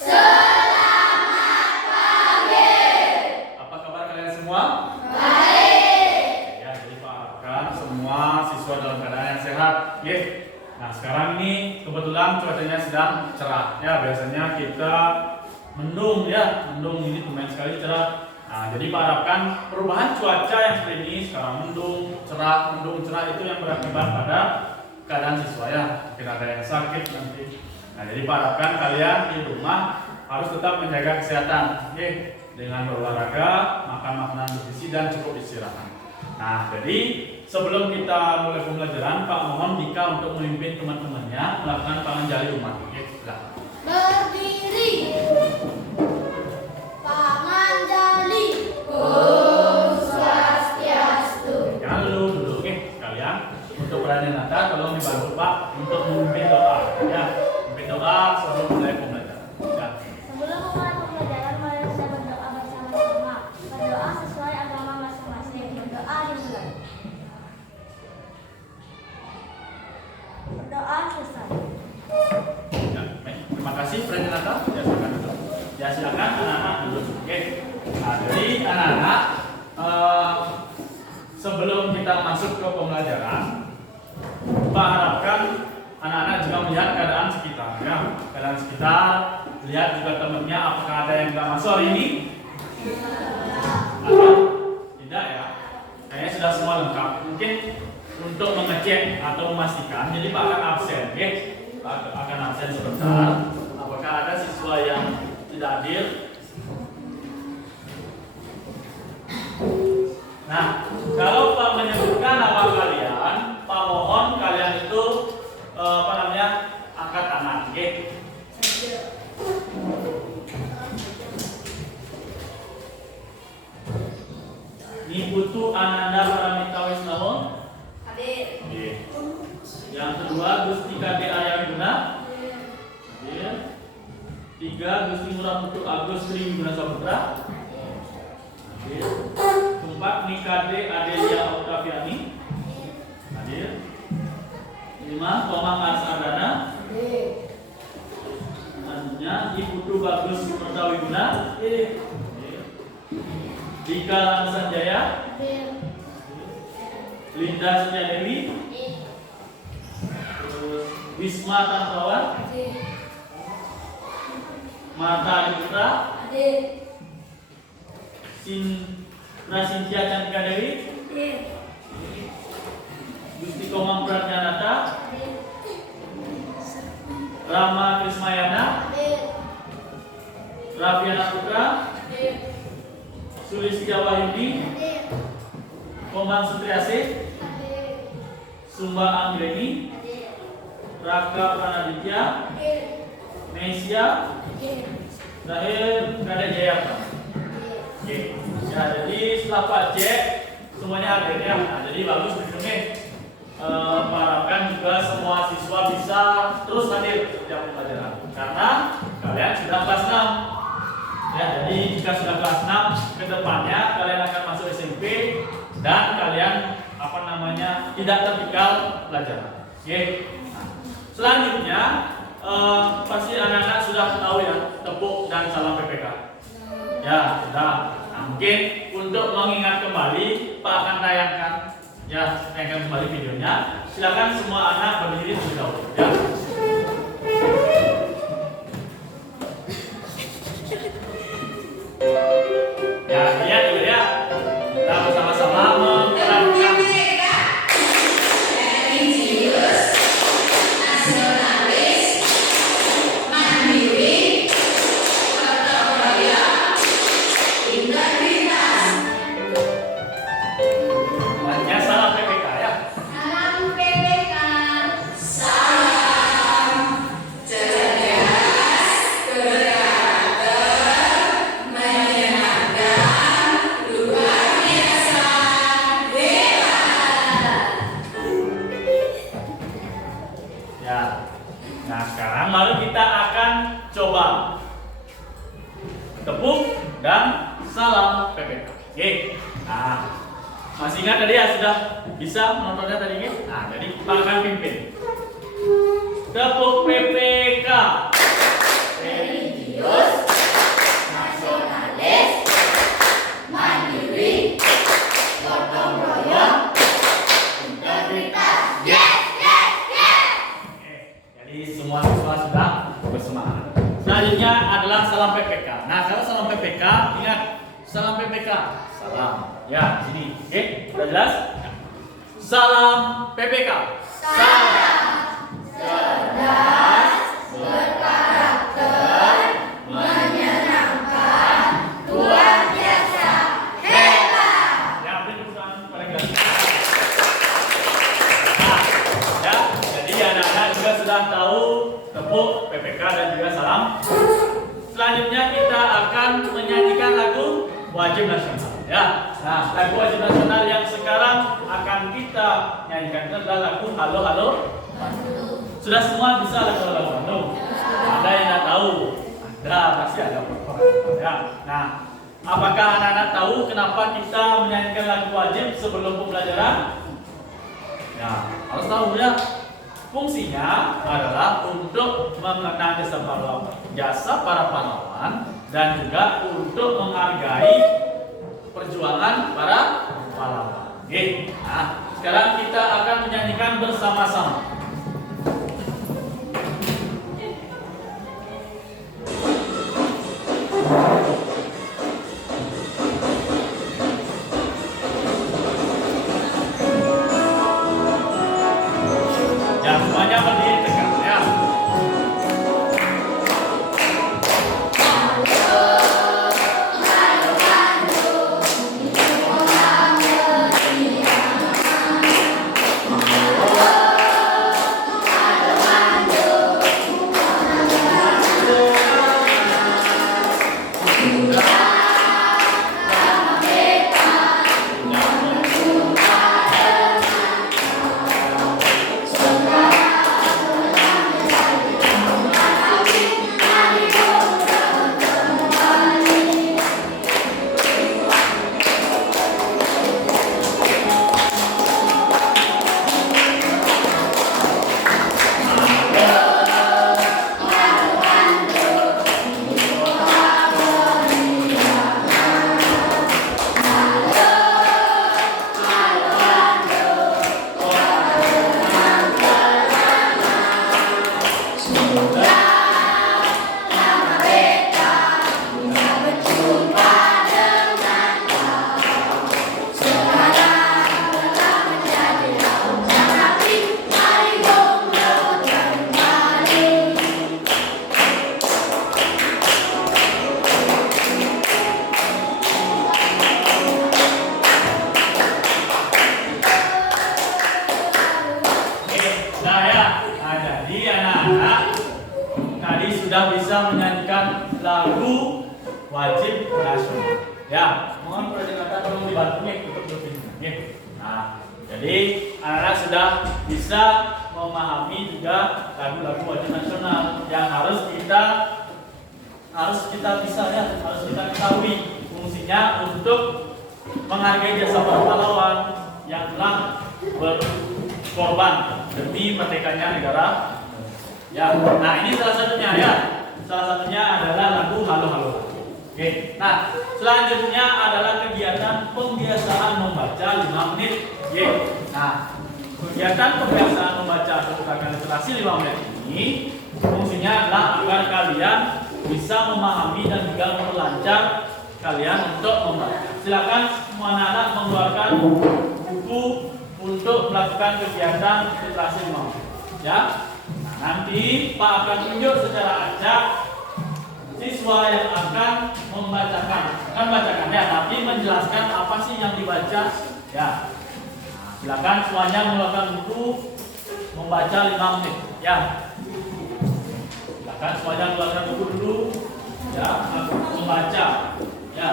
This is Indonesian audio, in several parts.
Selamat pagi. Apa kabar kalian semua? Baik. Ya, jadi Pak harapkan semua siswa dalam keadaan yang sehat. Oke. Nah, sekarang ini kebetulan cuacanya sedang cerah. Ya, biasanya kita mendung ya, mendung ini lumayan sekali cerah. Nah, jadi Pak harapkan perubahan cuaca yang seperti ini sekarang mendung, cerah itu yang berakibat pada keadaan siswa ya. Mungkin ada yang sakit nanti. Nah, jadi Pak harapkan kalian di rumah harus tetap menjaga kesehatan, oke? Dengan berolahraga, makan makanan bergizi dan cukup istirahat. Nah, jadi sebelum kita mulai pembelajaran, Pak mohon Dika untuk memimpin teman-temannya melakukan pangan rumah. Oke, silakan. Berdiri. Pangan jali. Om Swastiastu. Jangan dulu, oke? Sekalian untuk Pradina Nata, tolong dibantu Pak untuk memimpin doa. Ya, memimpin doa sebelum mulai pembelajaran. Ya. Sebelum memulai pembelajaran, mari kita berdoa bersama-sama. Berdoa sesuai agama masing-masing. Berdoa dimulai. Berdoa selesai. Ya, baik. Terima kasih Pradina Nata. Ya, silakan duduk. Ya, silakan anak-anak duduk. Oke. Nah, jadi anak-anak sebelum kita masuk ke pembelajaran, Pak harapkan anak-anak juga melihat keadaan sekitar. Ya, keadaan sekitar. Lihat juga temannya apakah ada yang tidak masuk hari ini? Ada? Tidak ya? Kayaknya sudah semua lengkap. Mungkin untuk mengecek atau memastikan, jadi Pak akan absen, oke? Pak akan absen sebentar. Apakah ada siswa yang tidak hadir? Nah, kalau Pak menyebutkan nama kalian, Pak mohon kalian itu angkat tangan, oke? Niputu Ananda Paramita Wisnawa. Hadir. Oke. Yang kedua Gusti Kade Aryaguna. Hadir. Tiga Gusti Muraputu Agus Sri Guna Saputra. Hadir. Keempat Nikade Adelia Octaviani. Hadir. Lima Komang Ars Ardana. Selanjutnya Iputu Bagus Pertawiguna. Dika Sanjaya. Linda Surya Dewi. Terus Wisma Tantrawan. Marta Adiputra. Sintia Cantika Dewi. Gusti Komang Pradyanata. Rama Krismayana. Raffiana Putra. Sulistya Wahyudi. Komang Sutriasih. Sumba Anggreni. Raka Pranaditya. Mesia. Terakhir Kade Jayapra. Oke. Ya, jadi setelah Pak C semuanya hadir ya. Nah, jadi bagus begini. Harapkan juga semua siswa bisa terus hadir setiap pembelajaran karena kalian sudah kelas 6. Ya, jadi jika sudah kelas 6 ke depannya kalian akan masuk SMP dan kalian tidak tertinggal pelajaran. Oke. Nah, selanjutnya pasti anak-anak sudah tahu ya tepuk dan salam PPK. Ya, sudah. Nah, mungkin untuk mengingat kembali Pak akan tayangkan kembali videonya. Silakan semua anak berdiri terlebih dahulu ya. Ya, lihat dulu ya. Kita bersama-sama menggerakkan Religius, nasionalis, mandiri, gotong royong, integritas. semuanya salam PPK ya. Salam PPK. Salam cerdas, berkarakter, menyenangkan, luar biasa, hebat. Ya. Nah, sekarang lalu kita akan coba tepuk dan salam PPK. Oke. Nah, masih ingat tadi ya sudah bisa menontonnya tadi ini? Nah, jadi Pak akan pimpin. Tepuk PPK. Religius, selanjutnya adalah salam PPK. Nah, kalau salam PPK, ingat salam PPK. Salam. Ya, sini. Oke, sudah jelas? Salam PPK. Salam. Cerdas, berkarakter, menyenangkan, luar biasa, hebat. Ya, beri tepuk tangan kepada kita. Nah, ya, jadi anak-anak juga sudah tahu tepuk PPK dan juga salam. Selanjutnya kita akan menyanyikan lagu wajib nasional. Ya, nah lagu wajib nasional yang sekarang akan kita nyanyikan adalah lagu Halo Halo. Sudah semua bisa lagu Halo Halo? Ada yang tidak tahu? Ada, pasti ada. Ya, nah apakah anak-anak tahu kenapa kita menyanyikan lagu wajib sebelum pembelajaran? Ya, harus tahu ya. Fungsinya adalah untuk mengenang jasa para pahlawan dan juga untuk menghargai perjuangan para pahlawan. Oke. Nah, sekarang kita akan menyanyikan bersama-sama. Ya, semuanya berdiri tegak ya. Sudah bisa menyanyikan lagu wajib nasional. Ya, mohon perdengaran tolong dibantu untuk berpindah. Nah, jadi anak-anak sudah bisa memahami juga lagu-lagu wajib nasional yang harus kita bisa ya, harus kita ketahui fungsinya untuk menghargai jasa para pahlawan yang telah berkorban demi merdekanya negara. Ya, nah ini salah satunya ya. Salah satunya adalah lagu Halo Halo. Oke. Nah, selanjutnya adalah kegiatan pembiasaan membaca 5 menit. Oke. Nah, kegiatan pembiasaan membaca atau bukan literasi 5 menit ini fungsinya adalah agar kalian bisa memahami dan juga melancar kalian untuk membaca. Silakan semua anak-anak mengeluarkan buku untuk melakukan kegiatan literasi 5 menit. Ya. Nanti Pak akan tunjuk secara acak siswa yang akan membacakan ya, tapi menjelaskan apa sih yang dibaca ya. Silakan semuanya mengeluarkan buku membaca 5 menit ya. Silakan semuanya mengeluarkan buku dulu ya, membaca ya.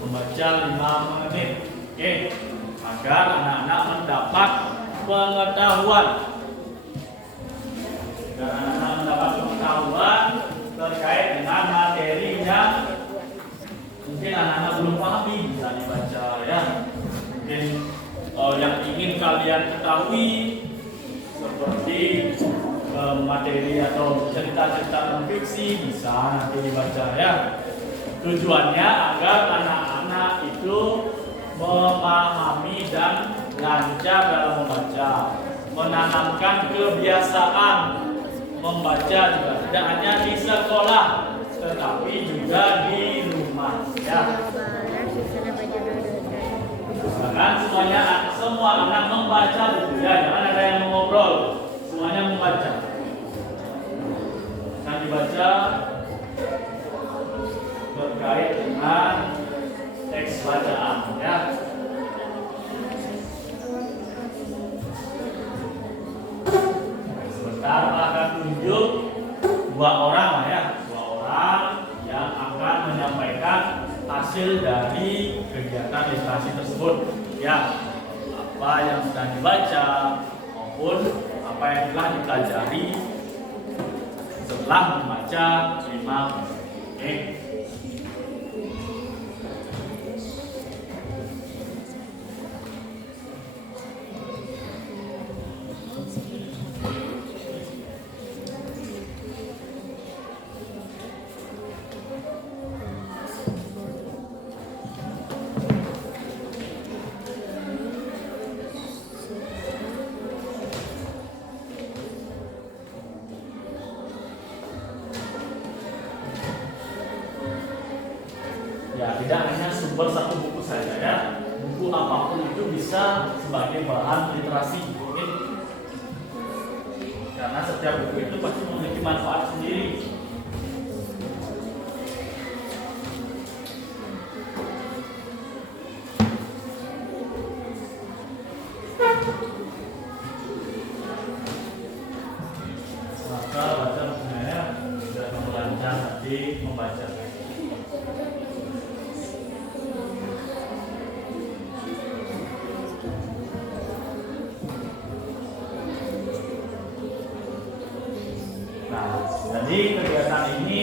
Membaca 5 menit. Oke. Agar anak-anak mendapat pengetahuan. Dan anak-anak mendapat pengetahuan terkait dengan materi yang mungkin anak-anak belum pahami, bisa dibaca ya. Mungkin yang ingin kalian ketahui seperti materi atau cerita-cerita non fiksi bisa nanti dibaca ya. Tujuannya agar anak-anak itu memahami dan lancar dalam membaca, menanamkan kebiasaan membaca juga tidak hanya di sekolah, tetapi juga di rumah. Ya. Bahkan semua anak membaca buku. Ya, jangan ada yang mengobrol. Semuanya membaca. Yang dibaca terkait dengan teks bacaan. Ya. Sebentar akan tunjuk dua orang ya, dua orang yang akan menyampaikan hasil dari kegiatan literasi tersebut. Ya, apa yang sedang dibaca maupun apa yang telah dipelajari setelah membaca 5 menit. Ya, tidak hanya sumber satu buku saja ya. Buku apapun itu bisa sebagai bahan literasi. Oke? Karena setiap buku itu pasti memiliki manfaat sendiri. Maka baca bukunya ya, sudah melancar nanti membaca. Jadi kegiatan ini,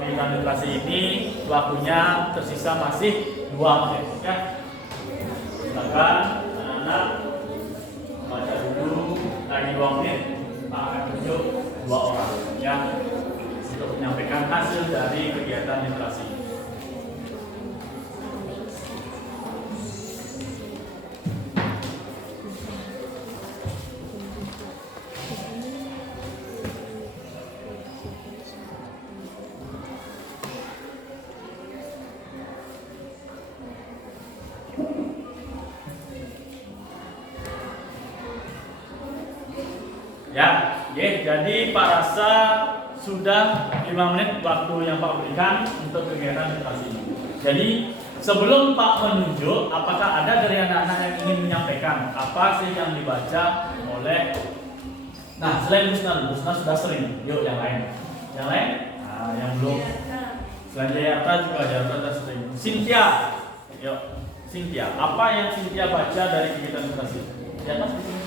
kegiatan literasi ini waktunya tersisa masih 2 menit ya. Silakan anak-anak baca dulu lagi 2 menit, akan tunjuk 2 orang ya untuk menyampaikan hasil dari kegiatan literasi. Ya, jadi Pak Rasa sudah 5 menit waktu yang Pak berikan untuk kegiatan literasi ini. Jadi sebelum Pak menunjuk, apakah ada dari anak-anak yang ingin menyampaikan apa sih yang dibaca oleh? Nah, selain Busna sudah sering. Yuk yang lain. Yang lain? Nah, yang belum. Selain Jayarta juga Jayarta sudah sering. Cynthia, yuk Cynthia. Apa yang Cynthia baca dari kegiatan literasi? Ya Mas, di sini.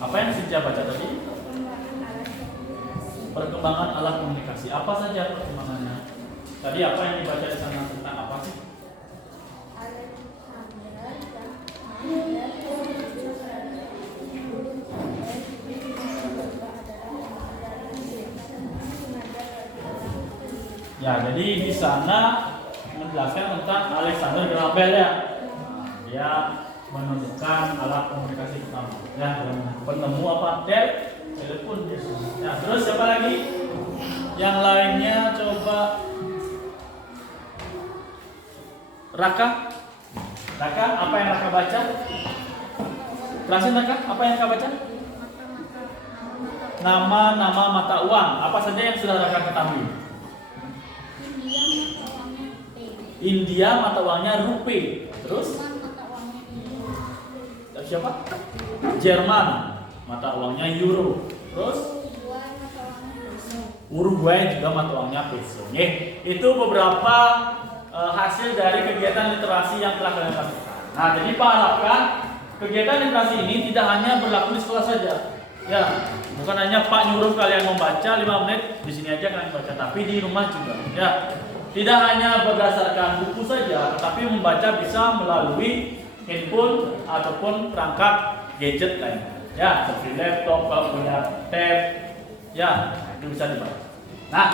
Apa yang Cynthia baca tadi? Perkembangan alat komunikasi. Apa saja perkembangannya? Tadi apa yang dibaca di sana tentang apa sih? Ya, jadi di sana menjelaskan tentang Alexander Graham Bell ya. Nah, dia menemukan alat komunikasi pertama. Ya, penemu apa? Telepon. Ya, terus siapa lagi? Yang lainnya coba Raka. Raka, apa yang Raka baca? Jelasin Raka, apa yang Raka baca? Nama-nama mata uang. Apa saja yang sudah Raka ketahui? India mata uangnya rupiah. Terus? Siapa? Jerman mata uangnya euro. Terus? Uruguay juga mata uangnya peso. Itu beberapa hasil dari kegiatan literasi yang telah kalian lakukan. Nah, jadi Pak harapkan kegiatan literasi ini tidak hanya berlaku di sekolah saja. Ya, bukan hanya Pak nyuruh kalian membaca 5 menit di sini aja kalian baca, tapi di rumah juga. Ya, tidak hanya berdasarkan buku saja, tetapi membaca bisa melalui handphone ataupun perangkat gadget lainnya. Ya, seperti laptop, kalau punya tab, ya itu bisa dibaca. Nah,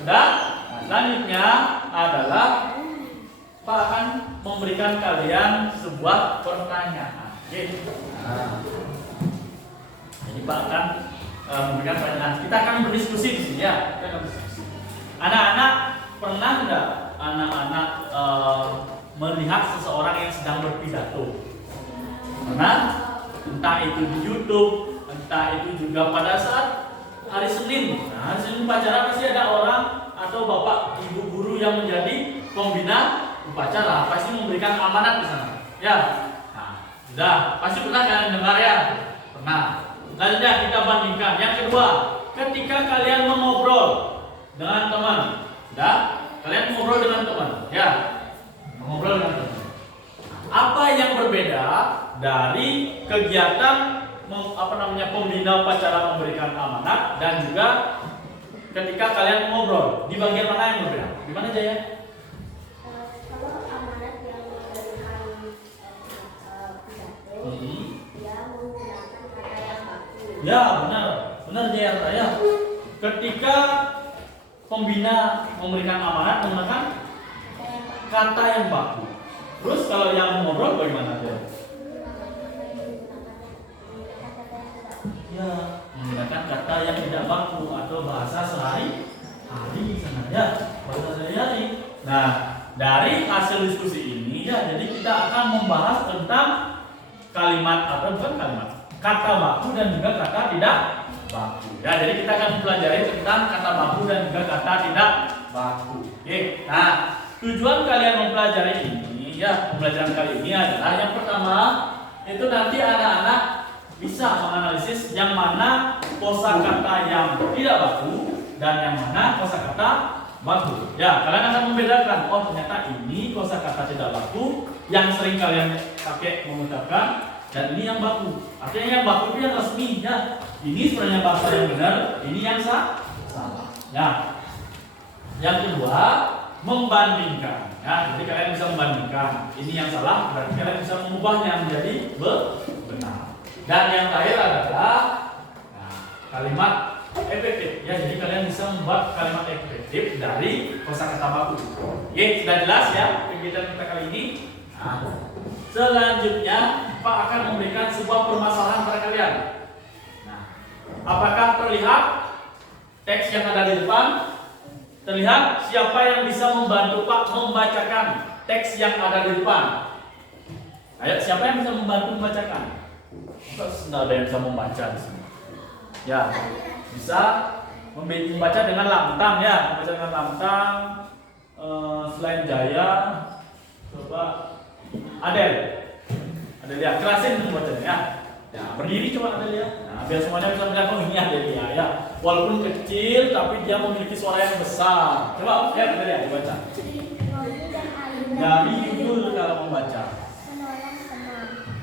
sudah. Nah, selanjutnya adalah Pak akan memberikan kalian sebuah pertanyaan. Nah, jadi Pak akan memberikan pelajaran. Kita akan berdiskusi di sini ya. Kita akan berdiskusi. Anak-anak pernah nggak anak-anak melihat seseorang yang sedang berpidato? Pernah? Entah itu di YouTube, entah itu juga pada saat hari Senin. Nah, hari Senin upacara pasti ada orang atau bapak ibu guru yang menjadi pembina upacara, pasti memberikan amanat di sana. Ya. Nah, sudah, pasti pernah kalian dengar ya? Pernah. Selanjutnya kita bandingkan. Yang kedua, ketika kalian mengobrol dengan teman, sudah? Kalian mengobrol dengan teman, ya? Mengobrol dengan teman. Apa yang berbeda dari kegiatan pembina upacara memberikan amanat dan juga ketika kalian mengobrol? Di bagian mana yang berbeda? Di mana Jaya? Kalau amanat yang memberikan pidato, dia menggunakan kata yang baku. Ya, benar Jaya. Ya. Ketika pembina memberikan amanat menggunakan kata yang baku. Terus kalau yang mengobrol bagaimana Jaya? Ya, menggunakan kata yang tidak baku atau bahasa sehari-hari sebenarnya, bahasa sehari-hari. Nah, dari hasil diskusi ini ya, jadi kita akan membahas tentang kalimat atau bukan kalimat, kata baku dan juga kata tidak baku. Ya, jadi kita akan mempelajari tentang kata baku dan juga kata tidak baku. Oke. Nah, tujuan kalian mempelajari ini ya, pembelajaran kali ini adalah yang pertama itu nanti anak-anak bisa menganalisis yang mana kosakata yang tidak baku dan yang mana kosakata baku. Ya, kalian akan membedakan. Oh, ternyata ini kosakata tidak baku yang sering kalian pakai mengucapkan, dan ini yang baku. Artinya yang baku itu yang resmi ya. Ini sebenarnya bahasa yang benar, ini yang salah. Ya. Yang kedua, membandingkan. Ya, jadi kalian bisa membandingkan. Ini yang salah, berarti kalian bisa mengubahnya menjadi benar. Dan yang terakhir adalah kalimat efektif. Ya, jadi kalian bisa membuat kalimat efektif dari kosakata baku. Oke, sudah jelas ya kegiatan kita kali ini. Nah, selanjutnya Pak akan memberikan sebuah permasalahan pada kalian. Nah, apakah terlihat teks yang ada di depan? Terlihat siapa yang bisa membantu Pak membacakan teks yang ada di depan? Ayo, siapa yang bisa membantu membacakan? Tidak ada yang bisa membaca di sini. Ya, bisa membaca dengan lantang ya, membaca dengan lantang. Selain Jaya, coba Adel ya, kerasin membacanya ya. Ya, berdiri coba Adel ya. Nah, biar semuanya bisa melihat oh ini Adel ya. Walaupun kecil, tapi dia memiliki suara yang besar. Coba ya Adel ya dibaca. Dari judul kalau membaca.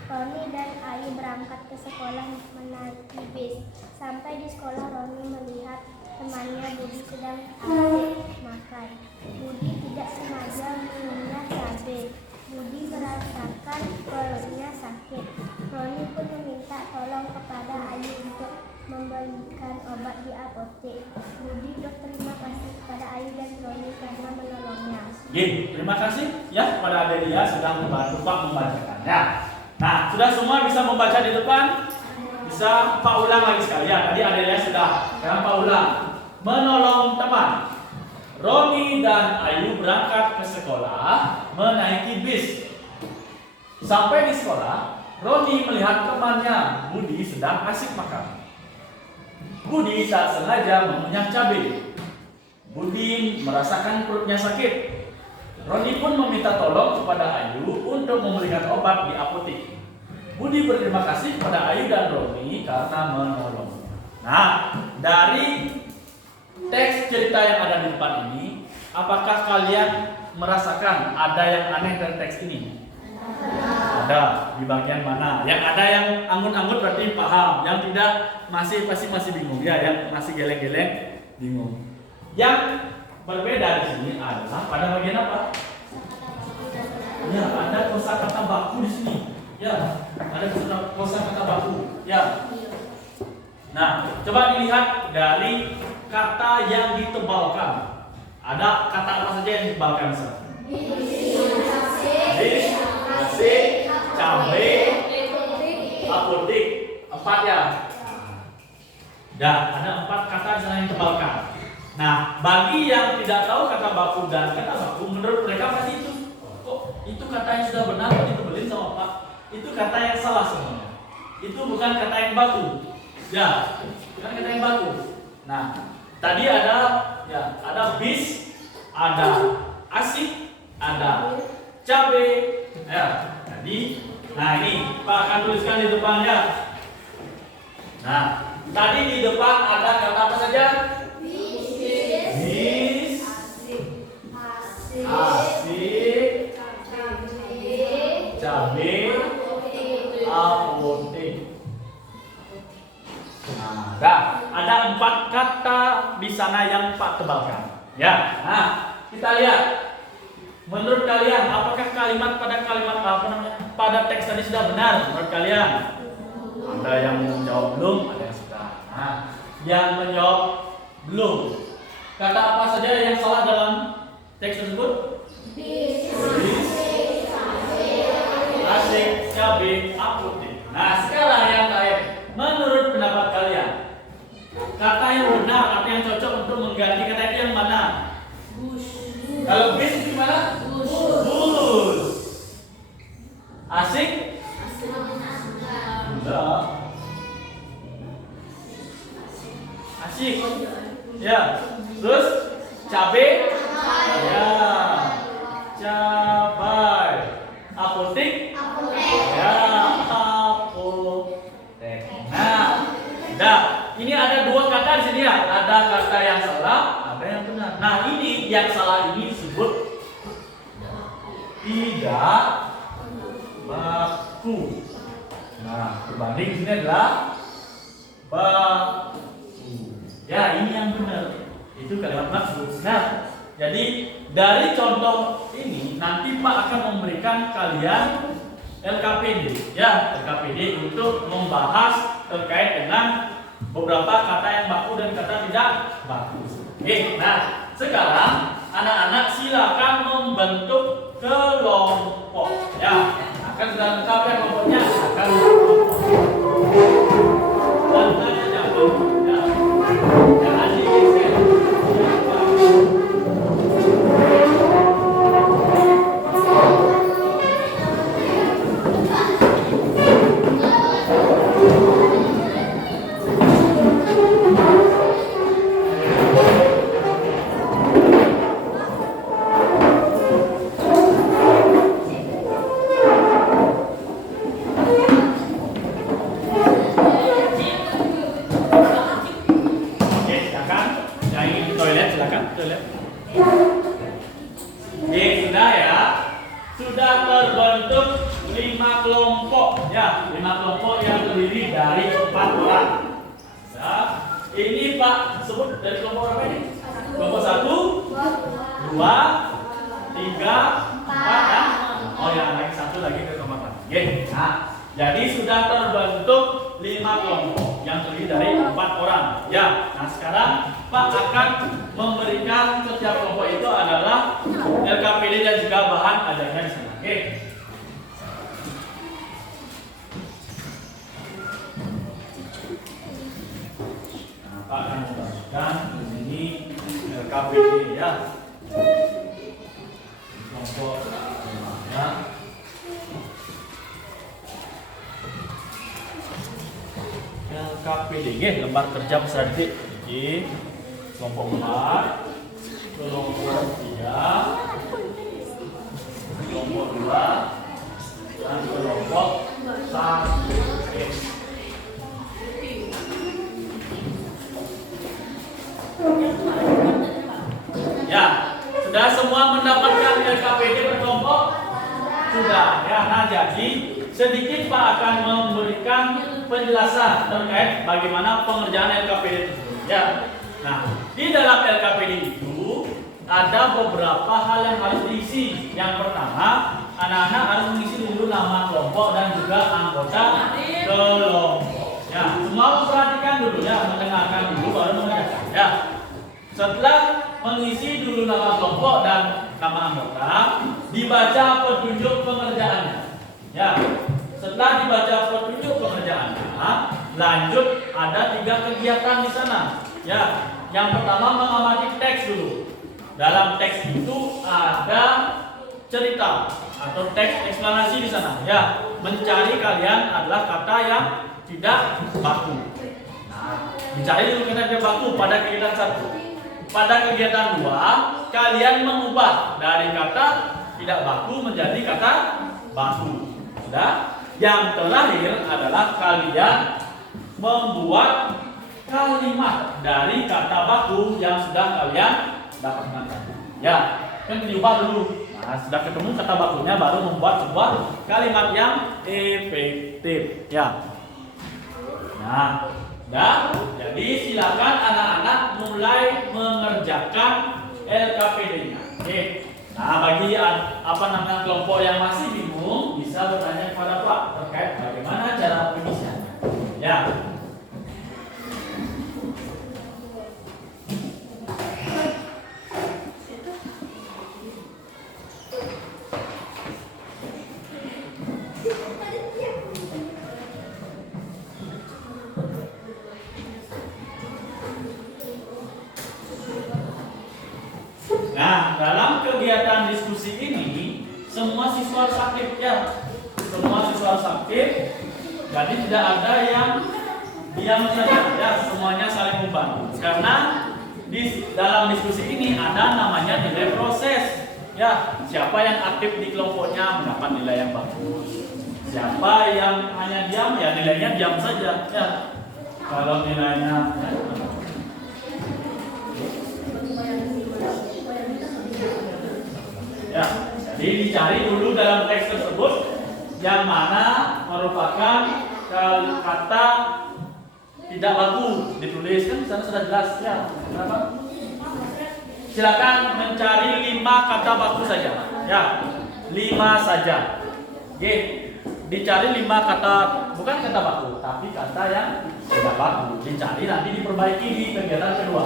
Roni dan Ayu berangkat ke sekolah menaiki bis. Sampai di sekolah Roni melihat temannya Budi sedang asik makan. Budi tidak sengaja mengunyah cabai. Budi merasakan perutnya sakit. Roni pun meminta tolong kepada Ayu untuk membelikan obat di apotek. Budi berterima kasih kepada Ayu dan Roni karena menolongnya. Terima kasih ya kepada Adelia sudah membantu Pak membacakannya. Nah, sudah semua bisa membaca di depan? Bisa Pak ulang lagi sekali ya. Tadi Adelia sudah. Sekarang Pak ulang. Menolong teman. Roni dan Ayu berangkat ke sekolah menaiki bis. Sampai di sekolah, Roni melihat temannya Budi sedang asik makan. Budi tak sengaja mengunyah cabai. Budi merasakan perutnya sakit. Roni pun meminta tolong kepada Ayu untuk membelikan obat di apotek. Budi berterima kasih kepada Ayu dan Roni karena menolong. Nah, dari teks cerita yang ada di depan ini, apakah kalian merasakan ada yang aneh dari teks ini? Ada. Di bagian mana? Yang ada yang anggun-anggun berarti paham. Yang tidak masih bingung ya, yang masih geleng-geleng bingung. Yang berbeda di sini adalah pada bagian apa? Ya, ada kosakata baku di sini. Ya, ada kosakata baku. Ya. Nah, coba dilihat dari kata yang ditebalkan. Ada kata apa saja yang ditebalkan? Bis, nasi, cabai, apotek. 4 ya. Ya, ada 4 kata di sana yang tebalkan. Nah, bagi yang tidak tahu kata baku dan kata baku, menurut mereka pasti itu. Oh, itu kata yang sudah benar kok ditebelin sama Pak. Itu kata yang salah sebenarnya. Itu bukan kata yang baku. Ya, bukan kata yang baku. Nah, tadi ada bis, ada asik, ada cabe. Ya, jadi, nah ini Pak akan tuliskan di depannya. Nah, tadi di depan ada kata apa saja? Bis, asik, cabe, apotek. Nah, ada 4 kata di sana yang Pak tebalkan. Ya, nah kita lihat. Menurut kalian, apakah kalimat pada teks tadi sudah benar? Menurut kalian? Ada yang menjawab belum, ada yang sudah. Nah, yang menjawab belum. Kata apa saja yang salah dalam teks tersebut? Bis, asik, cabe, apotek. Nah, sekarang yang terakhir, menurut pendapat kalian, kata yang benar, kata yang cocok untuk mengganti kata itu yang mana? Kalau bis itu gimana? Bus. Asik? Enggak. Asik. Ya. Terus cabe? Ya. Cabai. Apotek? Ya, apotek. Nah, ini ada 2 kata di sini ya. Ada kata yang salah, ada yang benar. Nah, ini yang salah ini disebut tidak baku. Nah, berbanding sini adalah baku. Ya, ini yang benar. Itu kalimat maksud. Nah, jadi dari contoh ini nanti Pak akan memberikan kalian LKPD, ya, LKPD untuk membahas terkait dengan beberapa kata yang baku dan kata tidak baku. Oke, nah sekarang anak-anak silakan membentuk kelompok. Ya, akan sudah lengkap ya kelompoknya. Akan dan tanya jawab. Ya, jangan digeser. LKPD lembar kerja peserta didik. Jadi kelompok 4, kelompok 3, kelompok 2, dan kelompok 1. Ya, sudah semua mendapatkan LKPD berkelompok? Sudah. Ya, nah jadi sedikit Pak akan memberikan penjelasan terkait bagaimana pengerjaan LKPD tersebut. Ya. Nah, di dalam LKPD itu ada beberapa hal yang harus diisi. Yang pertama, anak-anak harus mengisi dulu nama kelompok dan juga anggota kelompok. Ya, semua memperhatikan dulu ya, mendengarkan dulu baru mengerjakan. Ya. Setelah mengisi dulu nama kelompok dan nama anggota, dibaca petunjuk pengerjaannya. Ya. Setelah dibaca petunjuk pengerjaannya, lanjut ada 3 kegiatan di sana. Ya, yang pertama mengamati teks dulu. Dalam teks itu ada cerita atau teks eksplanasi di sana. Ya, mencari kalian adalah kata yang tidak baku. Nah, mencari dulu kata tidak baku pada kegiatan 1. Pada kegiatan 2, kalian mengubah dari kata tidak baku menjadi kata baku. Sudah? Yang terakhir adalah kalian membuat kalimat dari kata baku yang sudah kalian dapatkan. Ya, kan diubah dulu. Nah, sudah ketemu kata bakunya baru membuat sebuah kalimat yang efektif. Ya. Nah, jadi silakan anak-anak mulai mengerjakan LKPD-nya. Oke. Nah, bagi kelompok yang masih bingung bisa bertanya kepada Pak terkait bagaimana cara pengisiannya. Ya. Nah, dalam kegiatan diskusi ini semua siswa harus aktif ya. Semua siswa harus aktif. Jadi tidak ada yang diam saja ya, semuanya saling membantu. Karena di dalam diskusi ini ada namanya nilai proses. Ya, siapa yang aktif di kelompoknya mendapat nilai yang bagus. Siapa yang hanya diam ya nilainya diam saja ya. Kalau nilainya ya, jadi dicari dulu dalam teks tersebut yang mana merupakan kata tidak baku, ditulis kan di sana sudah jelas ya. Kenapa? Silakan mencari 5 kata baku saja. Ya, 5 saja. Oke, dicari 5 kata, bukan kata baku, tapi kata yang tidak baku. Dicari nanti diperbaiki di kegiatan kedua.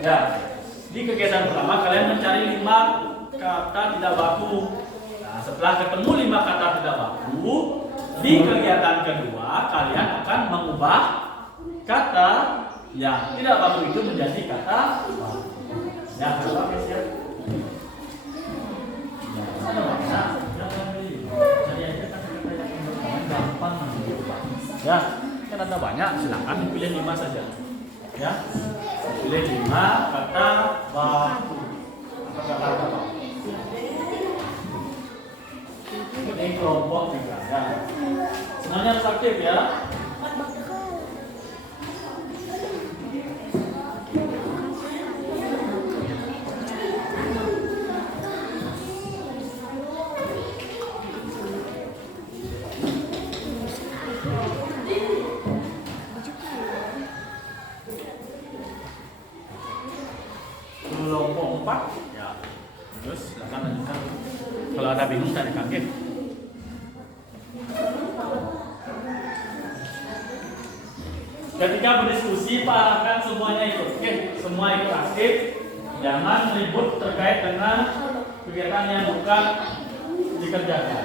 Ya, di kegiatan pertama kalian mencari 5 kata tidak baku. Nah, setelah ketemu 5 kata tidak baku, di kegiatan kedua kalian akan mengubah kata yang tidak baku itu menjadi kata baku. Ya, coba guys ya. Gampang ya, kan ada banyak, silakan pilih 5 saja. Ya, pilih 5 kata baku. Kata baku. Ini kelompok juga ya. Semuanya harus aktif ya. Kelompok 4 ya. Terus silakan lanjutkan. Kalau ada bingung tanya kaget. Ketika berdiskusi, Pak harapkan semuanya ikut. Oke, semua ikut aktif. Jangan ribut terkait dengan kegiatan yang bukan dikerjakan.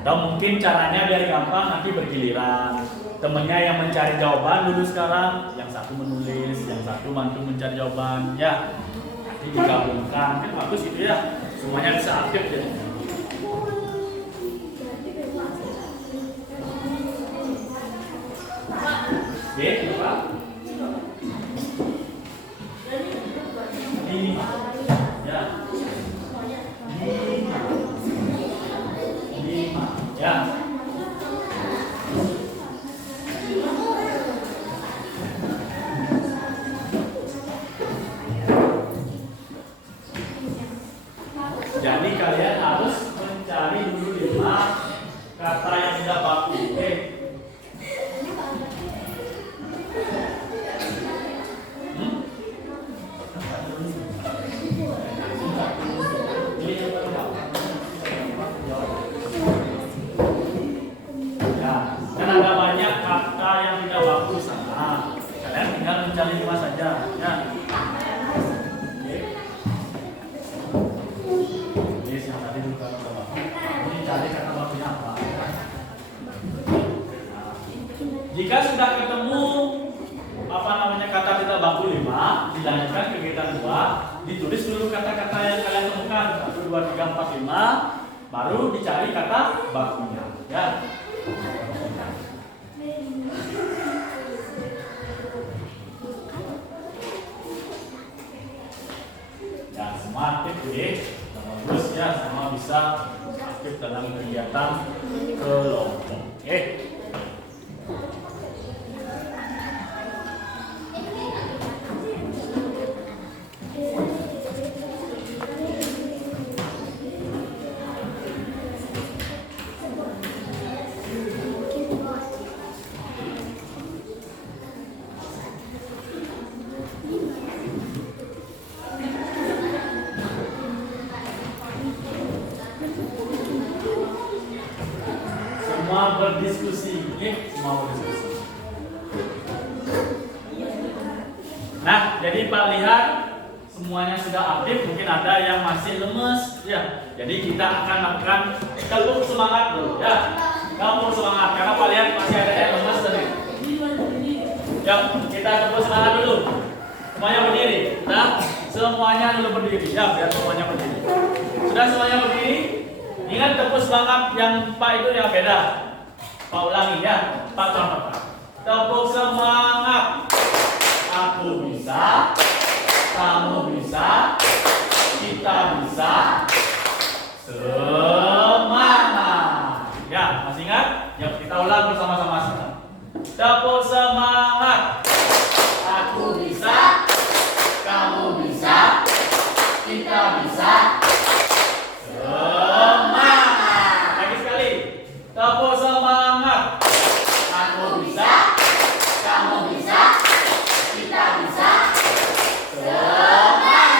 Atau mungkin caranya biar gampang nanti bergiliran. Temennya yang mencari jawaban dulu sekarang, yang satu menulis, yang satu bantu mencari jawaban. Ya, nanti digabungkan. Kan bagus gitu ya. Semuanya bisa aktif jadi. Oke, Pak. Ini. Ya. 5. Ya. Jadi kalian harus Jika sudah ketemu kata kita baku 5, dilanjutkan kegiatan 2, ditulis dulu kata-kata yang kalian temukan 1, 2, 3, 4, 5, baru dicari kata bakunya. Ya. Ya, semua aktif ya. Bagus ya, semua bisa aktif dalam kegiatan kelompok. Oke. Semua berdiskusi, semua berdiskusi. Nah, jadi Pak lihat semuanya sudah aktif, mungkin ada yang masih lemes, ya. Jadi kita akan lakukan tepuk semangat dulu, ya. Tepuk semangat, karena Pak lihat masih ada yang lemes tadi. Ya, kita tepuk semangat dulu. Semuanya berdiri, nah, semuanya dulu berdiri, ya, biar semuanya berdiri. Sudah semuanya berdiri? Ingat tepuk semangat yang Pak itu yang beda. Pak ulangi ya, Pak contoh Pak. Tepuk semangat. Aku bisa, kamu bisa, kita bisa. Semangat. Ya, masih ingat? Ya, kita ulang bersama-sama sekarang. Tepuk semangat. Aku bisa, kamu bisa, kita bisa. Semangat. Lagi sekali. Tepuk semangat. Aku bisa, kamu bisa, kita bisa. Semangat.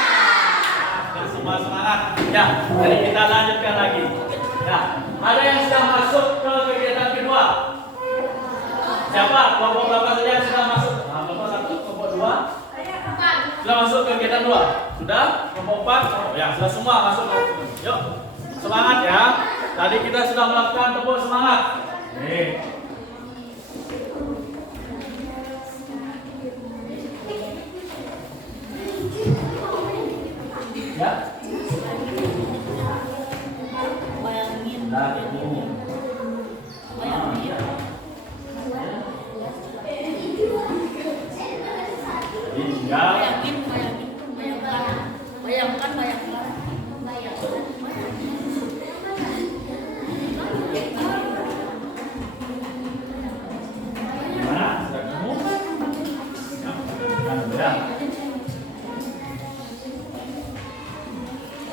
Dan semua semangat. Ya, jadi kita lanjutkan lagi. Ya, ada yang sudah masuk ke kegiatan kedua? Siapa? Kelompok berapa saja yang sudah masuk? Nah, kelompok 1, kelompok 2. Sudah masuk ke kegiatan 2? Sudah? Kelompok 4? Ya, sudah semua masuk. Yuk, semangat ya. Tadi kita sudah melakukan tepuk semangat. Nih. Ya.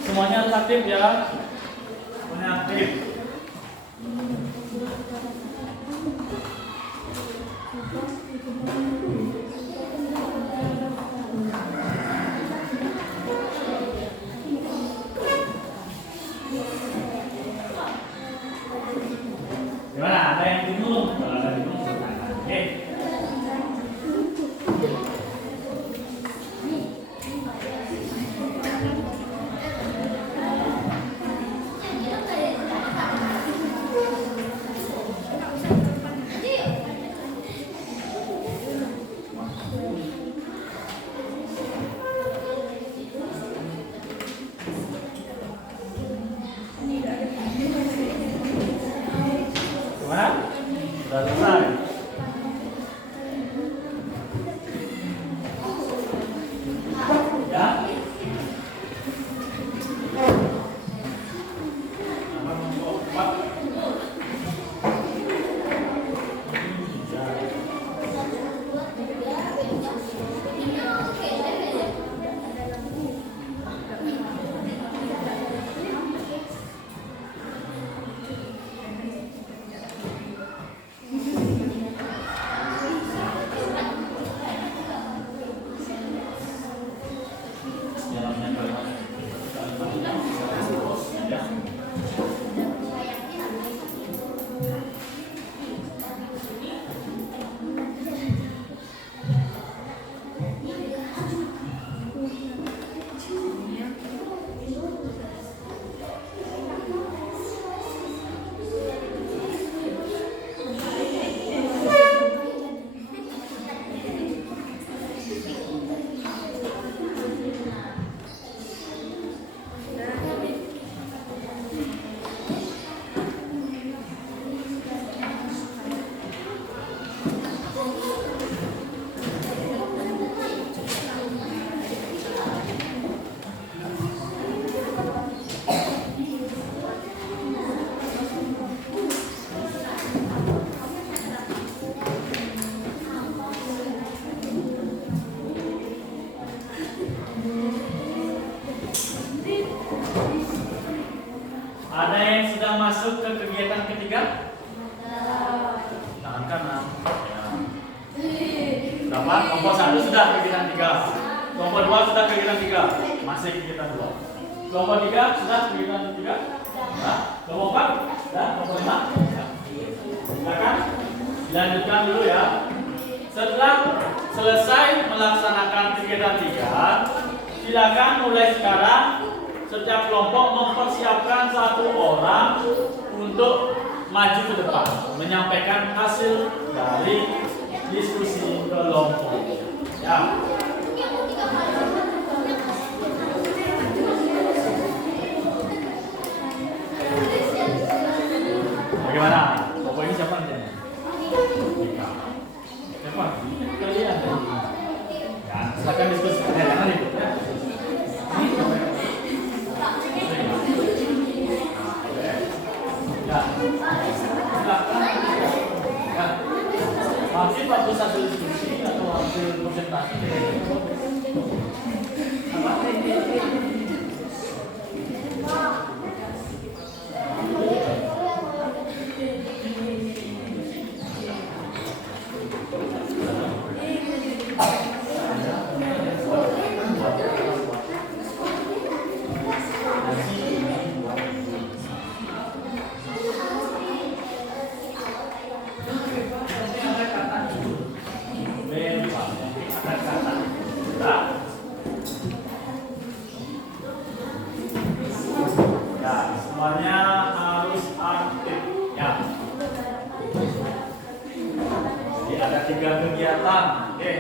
Semuanya harus aktif ya. Semuanya aktif. Gimana? Ada yang bingung? Kalau ada bingung, oke. Sudah selesai. Ya. Kelompok 1 sudah kegiatan 3. Kelompok 2 sudah kegiatan 3. Masih kegiatan 2. Kelompok 3 sudah kegiatan 3. Nah, kelompok 4 dan kelompok 5. Silakan dilanjutkan dulu ya. Setelah selesai melaksanakan kegiatan 3, silakan mulai sekarang setiap kelompok mempersiapkan 1 orang untuk maju ke depan menyampaikan hasil dari diskusi kelompok. Ya. Bagaimana? Kelompok ini siapa nanti? Siapa? Kalian. Ya, silakan diskusi. Jangan ribut ya. Ya. Ya. Masih bagus hasil diskusi atau hasil presentasi? Apa? Semuanya harus aktif ya. Jadi ada 3 kegiatan. Oke.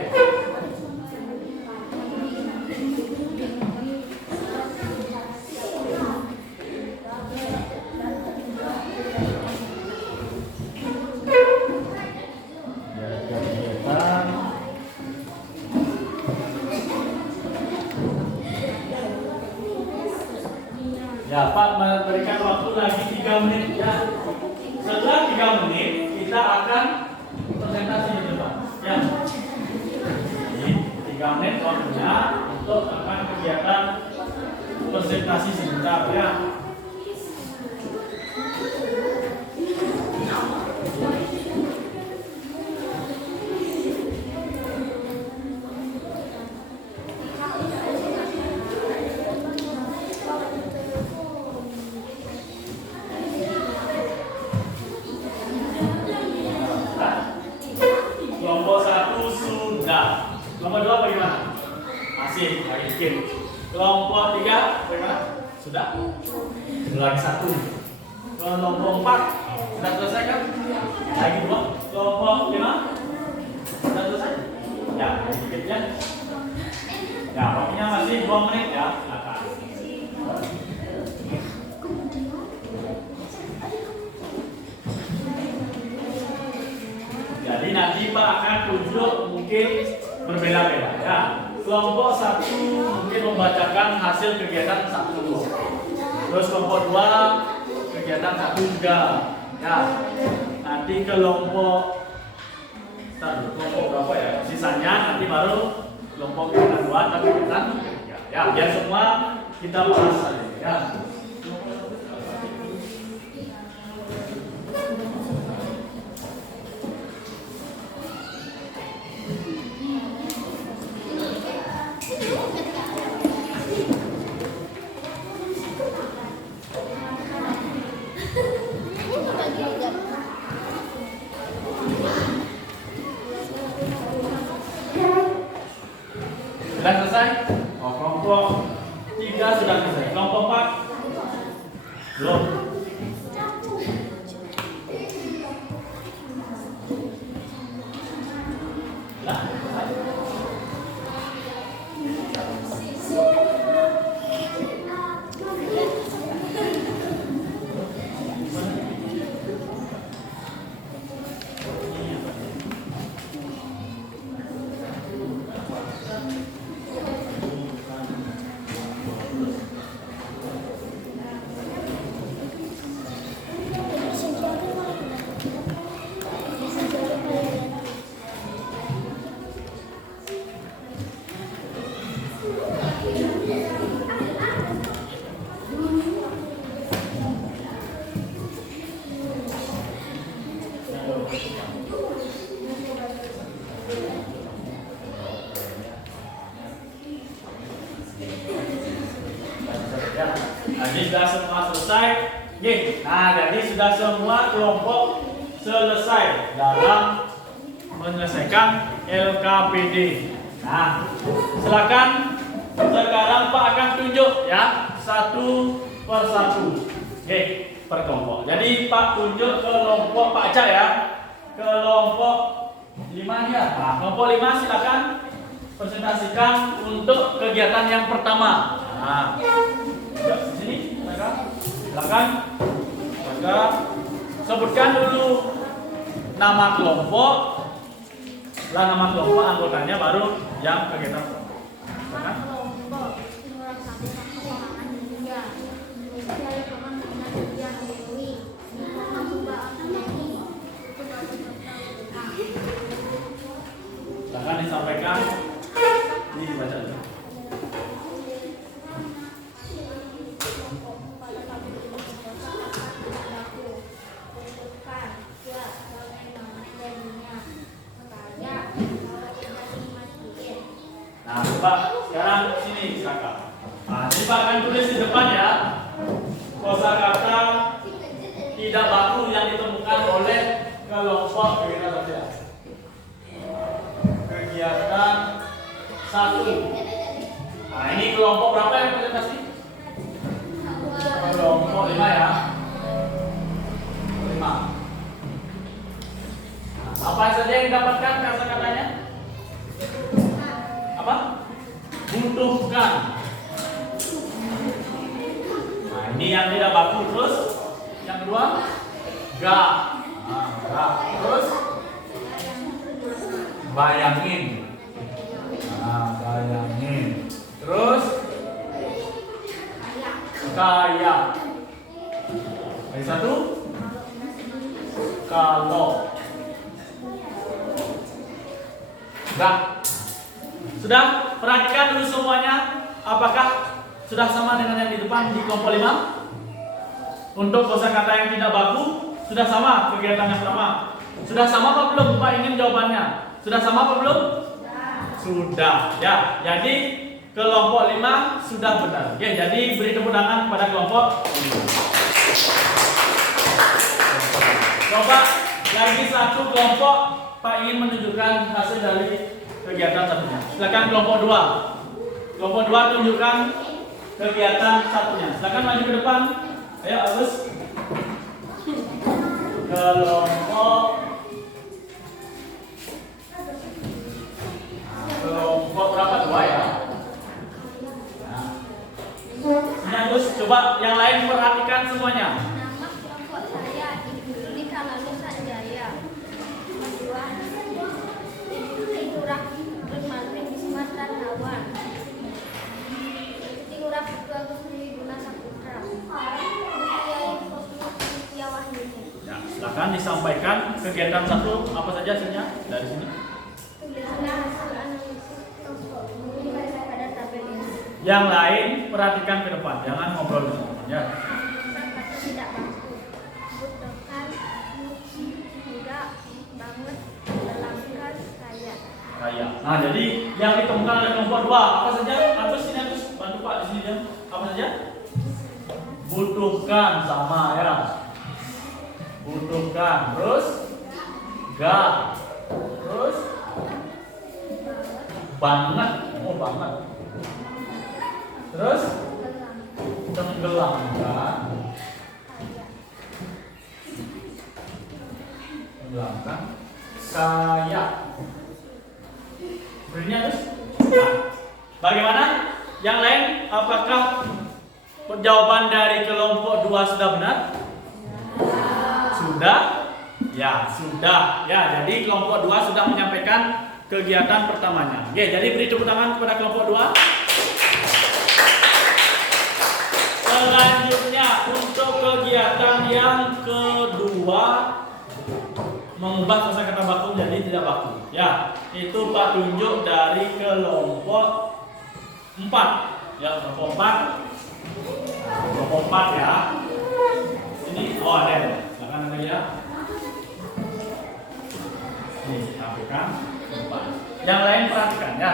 Ya, Pak memberikan waktu lagi 3 menit ya. Setelah 3 menit kita akan presentasi di depan. Ya. Jadi 3 menit waktunya untuk akan kegiatan presentasi sebentar ya. Kelompok 1 sudah. Kelompok 2 bagaimana? Masih lagi dikit. Kelompok 3 bagaimana? Sudah. Lagi 1. Kelompok 4 sudah selesai kan? Lagi 2. Kelompok 5 sudah selesai. Ya, lagi dikit ya. Ya, waktunya masih 2 menit ya. Silakan. Jadi nanti Pak akan tunjuk mungkin berbeda-beda ya. Kelompok 1 mungkin membacakan hasil kegiatan 1. Terus kelompok 2 kegiatan 1 juga. Ya. Nanti kelompok berapa ya? Sisanya nanti baru kelompok kegiatan 2 atau kegiatan 3. Ya, biar semua kita bahas saja ya. Sudah selesai? Oh, kelompok 3 sudah selesai. Kelompok 4 belum. Nah, sudah semua selesai. Oke. Nah, jadi sudah semua kelompok selesai dalam menyelesaikan LKPD. Nah, silakan sekarang Pak akan tunjuk ya satu persatu. Oke, per kelompok. Jadi Pak tunjuk kelompok Pak Acah ya. Kelompok 5 ya. Nah, kelompok 5 silakan presentasikan untuk kegiatan yang pertama. Nah, ya, sini mereka. Silakan. Maka sebutkan dulu nama kelompok. Setelah nama kelompok anggotanya baru yang kegiatan. Silakan. Silakan disampaikan. Ini dibaca dulu. Nah, Pak, sekarang sini silakan. Nah, jadi Pak akan tulis di depan ya. Kosakata tidak baku yang ditemukan oleh kelompok kegiatan saja. Kegiatan 1. Nah, ini kelompok berapa yang presentasi? Kelompok 5 ya. 5. Nah, apa saja yang didapatkan kata-katanya? Apa? Butuhkan. Nah, ini yang tidak baku. Terus yang kedua gak. Nah, gak. Terus bayangin. Nah, bayangin. Terus kaya. Lagi satu kalau. Gak. Sudah? Perhatikan dulu semuanya. Apakah sudah sama dengan yang di depan di kelompok 5? Untuk kosakata yang tidak baku, sudah sama kegiatan yang pertama. Sudah sama apa belum? Pak ingin jawabannya. Sudah sama apa belum? Sudah. Ya, jadi kelompok 5 sudah benar. Oke, jadi beri tepuk tangan kepada kelompok 5. Coba lagi satu kelompok Pak ingin menunjukkan hasil dari kegiatan satunya. Silakan kelompok 2. Kelompok 2 tunjukkan kegiatan satunya. Silakan maju ke depan. Ayo Agus. Kelompok berapa? 2 ya. Nah. Ini Agus, coba yang lain perhatikan semuanya. Nama kelompok saya Ibu Kalalu Sanjaya. Kedua, Lurah Bermanfaat Bisma Tanawan. Lurah Ketua Gusti Guna Saputra. Ya, silakan disampaikan kegiatan satu apa saja hasilnya dari sini. Yang lain perhatikan ke depan, jangan ngobrol di depan ya. Tidak baku, butuhkan, enggak banget, dalamkan, kaya. Kaya. Nah, jadi yang ditemukan oleh kelompok 2 apa saja? Agus ini Agus, bantu Pak di sini ya. Apa saja? Butuhkan sama ya. Butuhkan, terus gak, terus banget, oh banget. Terus tenggelamkan, tenggelamkan, kaya. Berinya terus. Nah, bagaimana? Yang lain, apakah jawaban dari kelompok 2 sudah benar? Sudah? Ya, sudah. Ya, jadi kelompok 2 sudah menyampaikan kegiatan pertamanya. Oke, jadi beri tepuk tangan kepada kelompok 2. Selanjutnya untuk kegiatan yang kedua, mengubah kosakata baku menjadi tidak baku. Ya, itu Pak tunjuk dari kelompok 4. Ya, kelompok 4. Kelompok 4 ya. Ini oh ada. Silakan lagi ya. Nih, sampaikan 4. Yang lain perhatikan ya.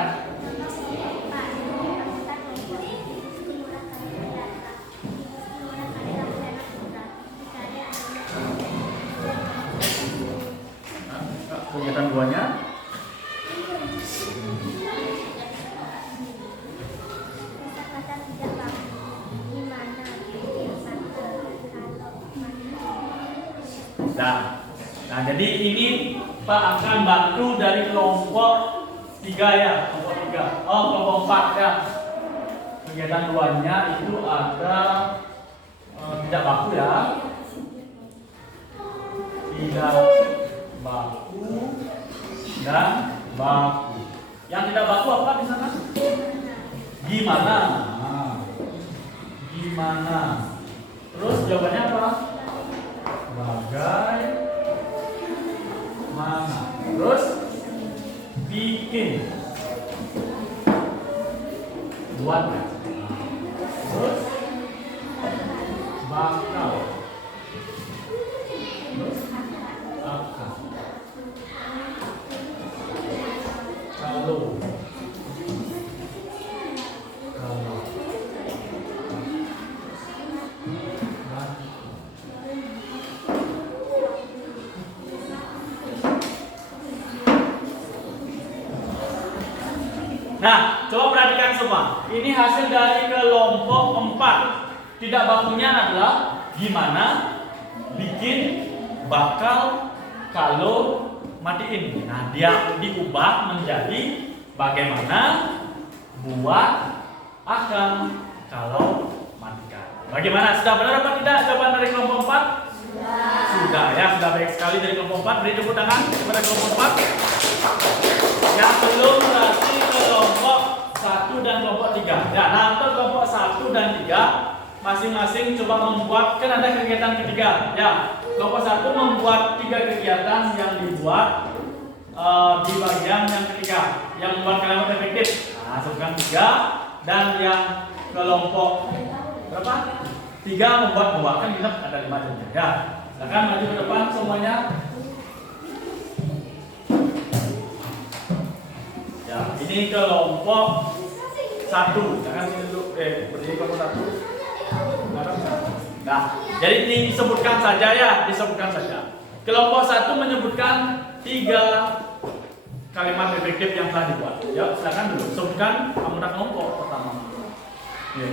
kegiatan duanya. Kata-kata tidak baku. Gimana? Nah, jadi ini Pak akan bantu dari kelompok 3 ya, kelompok 3. Oh, kelompok 4 ya. Kegiatan duanya itu ada tidak baku ya. Tidak baku dan baku. Yang tidak baku apa di sana? Gimana? Nah, gimana? Terus jawabannya apa? Bagaimana? Terus bikin. Buat. Terus bakal. Terus akan. Kalau. Nah, coba perhatikan semua. Ini hasil dari kelompok 4. Tidak bakunya adalah gimana, bikin, bakal, kalau, matiin. Nah, dia diubah menjadi bagaimana, buat, akan, kalau, matikan. Bagaimana? Sudah benar apa tidak jawaban dari kelompok 4? Sudah ya, sudah baik sekali dari kelompok 4. Beri tepuk tangan kepada kelompok 4. Yang belum berarti kelompok 1 dan kelompok 3. Ya, nah untuk kelompok 1 dan 3 masing-masing coba membuat, kan ada kegiatan ketiga. Ya, kelompok 1 membuat 3 kegiatan yang dibuat di bagian yang ketiga, yang membuat kalimat efektif. Nah, sebutkan 3, dan yang kelompok berapa? 3 membuat 2, kan kita ada 5 jadinya. Ya, silakan maju ke depan semuanya. Ya, ini kelompok 1. Jangan sini dulu. Berdiri kelompok 1. Nah, jadi ini disebutkan saja ya, disebutkan saja. Kelompok 1 menyebutkan 3 kalimat efektif yang telah dibuat. Ya, silakan dulu sebutkan anggota kelompok pertama. Ya.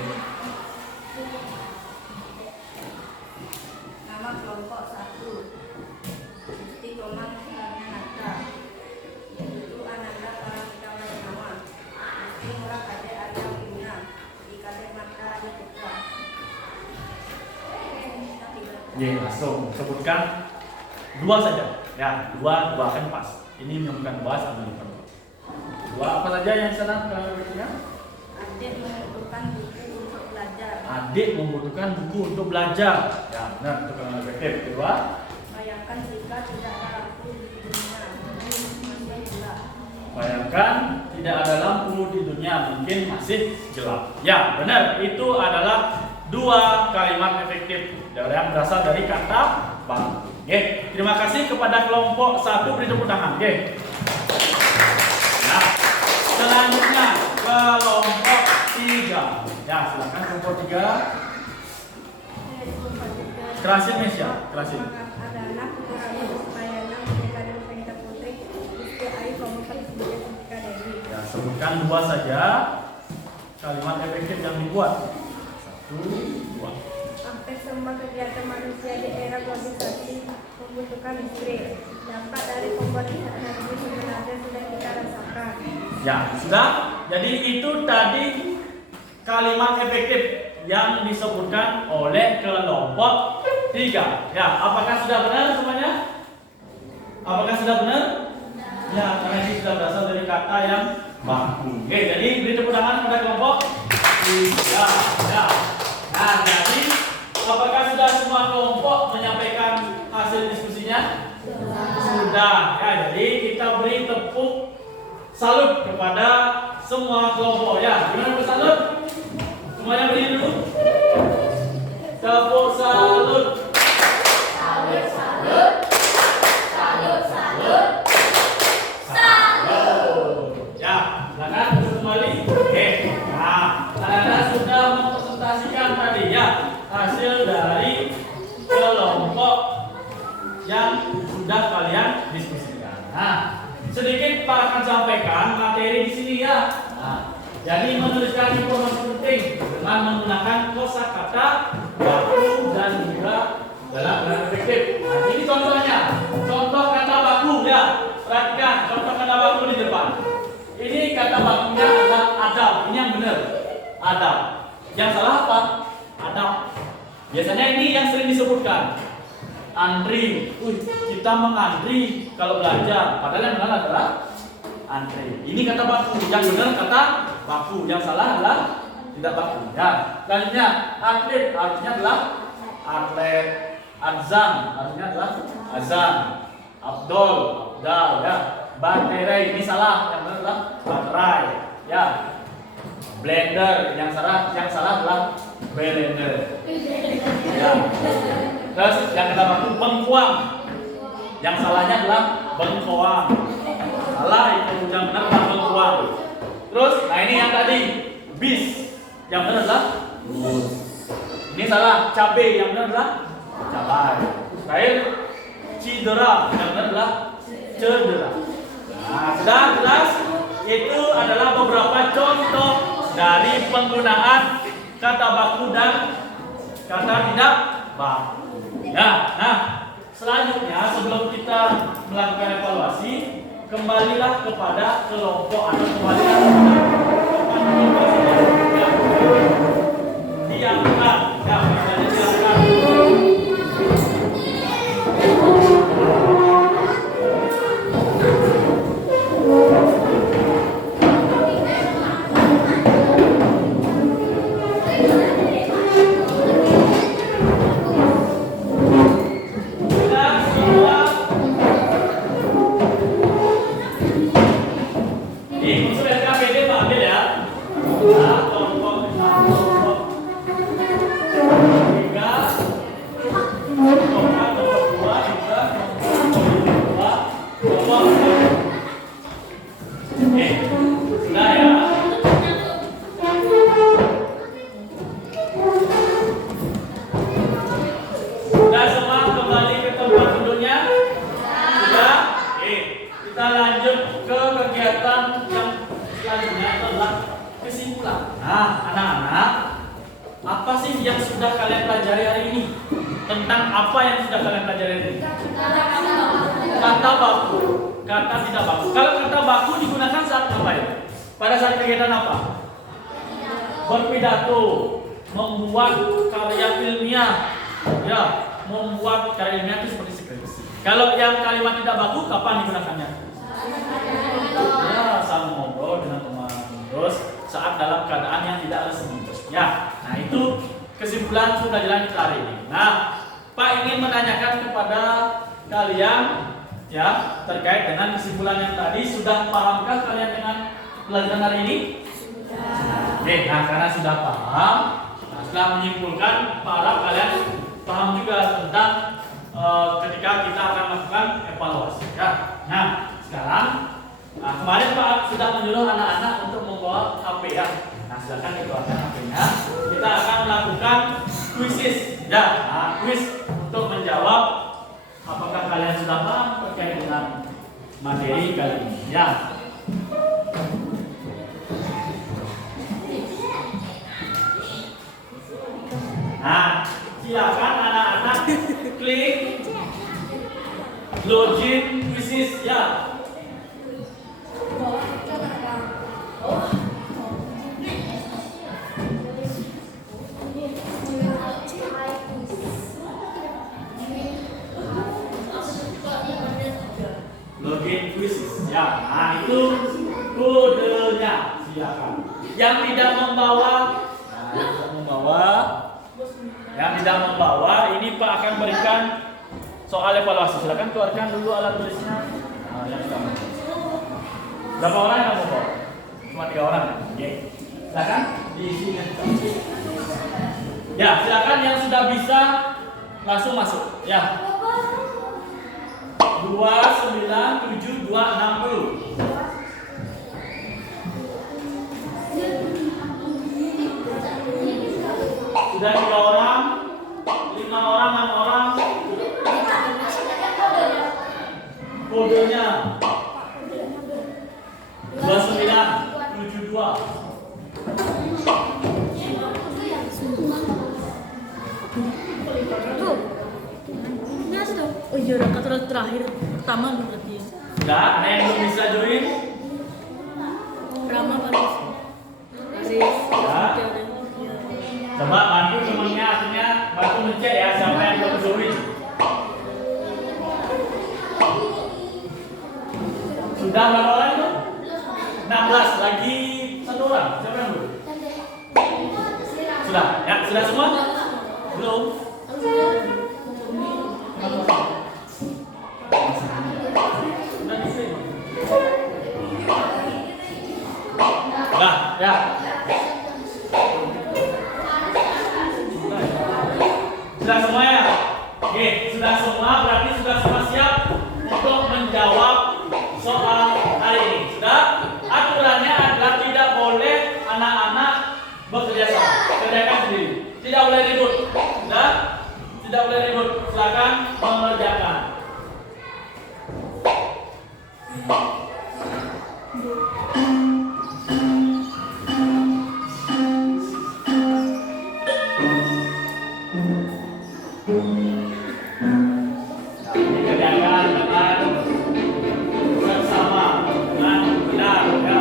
Nama kelompok 1. Mesti koman misalnya nada. Yaitu ananda para kita nama. Mesti murah kade ada punya. Di kade mata di putra. Ya, langsung sebutkan 2 saja. Ya, 2 kan pas. Ini menyebutkan 2 sama 2. 2 apa saja yang sana kalimatnya? Adik membutuhkan buku untuk belajar. Adik membutuhkan buku untuk belajar. Ya, benar, itu kalimat efektif. Kedua, Bayangkan jika tidak ada lampu di dunia, masih gelap. bayangkan tidak ada lampu di dunia, mungkin masih gelap. Ya, benar. Itu adalah 2 kalimat efektif yang berasal dari kata bangku. Oke, terima kasih kepada kelompok 1, beri tepuk tangan. Oke. Nah, selanjutnya kelompok 3. Ya, silakan kelompok 3. Kerasin Mesia, kerasin. Adalah kurangnya supaya anak mereka dan mereka putri mesti air komunikasi sebagai ketika dari. Ya, sebutkan 2 saja kalimat efektif yang dibuat. 1, 2. Hampir semua kegiatan manusia di era globalisasi membutuhkan listrik. Dampak dari pembuatan energi sebenarnya sudah kita rasakan. Ya, sudah. Jadi itu tadi kalimat efektif yang disebutkan oleh kelompok 3. Ya, apakah sudah benar semuanya? Apakah sudah benar? Ya, karena ini sudah berasal dari kata yang baku. Oke, jadi beri tepuk tangan pada kelompok 3. Ya. Nah, jadi apakah sudah semua kelompok menyampaikan hasil diskusinya? Sudah. Ya, jadi kita beri tepuk salut kepada semua kelompok. Ya, gimana bersalut? Semuanya berdiri dulu. Tepuk salut. Salut, salut, salut, salut, Salut. Ya, silakan duduk kembali. Oke. Nah, Anda sudah mempresentasikan tadi ya hasil dari kelompok yang sudah kalian diskusikan. Nah, sedikit Pak akan sampaikan materi di sini ya. Nah, jadi menuliskan informasi penting dengan menggunakan kosakata baku dan juga dalam efektif. Nah, ini contohnya. Contoh kata baku ya. Perhatikan contoh kata baku di depan. Ini kata bakunya adalah Adam. Ini yang benar. Adam. Yang salah apa? Adam. Biasanya ini yang sering disebutkan. Andri. Kita mengantri kalau belajar. Padahal yang benar adalah antri. Ini kata baku. Yang benar kata baku. Yang salah adalah tidak baku. Ya. Selanjutnya atlet artinya adalah atlet. Azan artinya adalah azan. Abdul, abdal ya. Baterai ini salah, yang benar adalah baterai ya. Blender yang salah adalah blender ya. Terus yang kata baku bengkuang, yang salahnya adalah bengkoang. Salah itu, yang benar adalah bengkuang. Terus nah ini yang tadi bis, yang benar adalah bus. Ini salah, cabai, yang benar adalah cabai. Terakhir cedera, yang benar adalah cedera. Nah, sudah jelas. Itu adalah beberapa contoh dari penggunaan kata baku dan kata tidak baku. Ya, nah selanjutnya sebelum kita melakukan evaluasi, kembalilah kepada kelompok atau kembalilah kepada diamkan. Ya, misalnya silakan. Nah, anak-anak, apa sih yang sudah kalian pelajari hari ini? Tentang apa yang sudah kalian pelajari hari ini? Kata baku, kata tidak baku. Kalau kata baku digunakan saat apa ya? Pada saat kegiatan apa? Berpidato, membuat karya ilmiah, ya, membuat karya ilmiah itu seperti skripsi. Kalau yang kalimat tidak baku, kapan digunakannya? Ya, saat ngobrol dengan teman. Terus saat dalam keadaan yang tidak resmi. Ya, nah itu kesimpulan sudah dilanjut hari ini. Nah, Pak ingin menanyakan kepada kalian ya terkait dengan kesimpulan yang tadi. Sudah pahamkah kalian dengan pelajaran hari ini? Sudah. Oke, nah karena sudah paham, nah, setelah menyimpulkan, harap kalian paham juga tentang ketika kita akan melakukan evaluasi. Ya, nah sekarang. Nah, kemarin Pak sudah menyuruh anak-anak untuk membawa HP ya. Nah, silakan dikeluarkan HP-nya. Kita akan melakukan kuisis ya. Nah, kuis untuk menjawab apakah kalian sudah paham terkait dengan materi kali ini ya. Nah, silakan anak-anak klik login kuisis ya. Login quiz ya. Nah, itu kodenya. Silakan. Yang tidak membawa, ini Pak akan berikan soal evaluasi. Silakan keluarkan dulu alat tulisnya. Nah, yang pertama. Berapa orang yang mau bawa? Cuma 3 orang ya? Oke. Silakan diisi. Ya, silakan yang sudah bisa langsung masuk. Ya. 297 260. Sudah 3 orang, 5 orang, 6 orang. Kodenya Oh iya, kata terakhir pertama berarti ya. Sudah, ada yang belum bisa join? Rama Paris. Ya. Coba bantu temennya, artinya bantu mencet ya siapa yang belum join. Sudah berapa orang itu? 16, lagi 1 orang. Siapa yang belum? Sudah, ya sudah semua? Belum? Sudah bisa. Sudah, ya. Sudah semua ya? Oke, sudah semua berarti sudah semua siap untuk menjawab soal hari ini. Sudah? Aturannya adalah tidak boleh anak-anak bekerja sama, kerjakan sendiri. Tidak boleh ribut. Sudah? Tidak boleh ribut. Silakan mengerjakan. Dikerjakan dengan bersama, dengan benar, ya.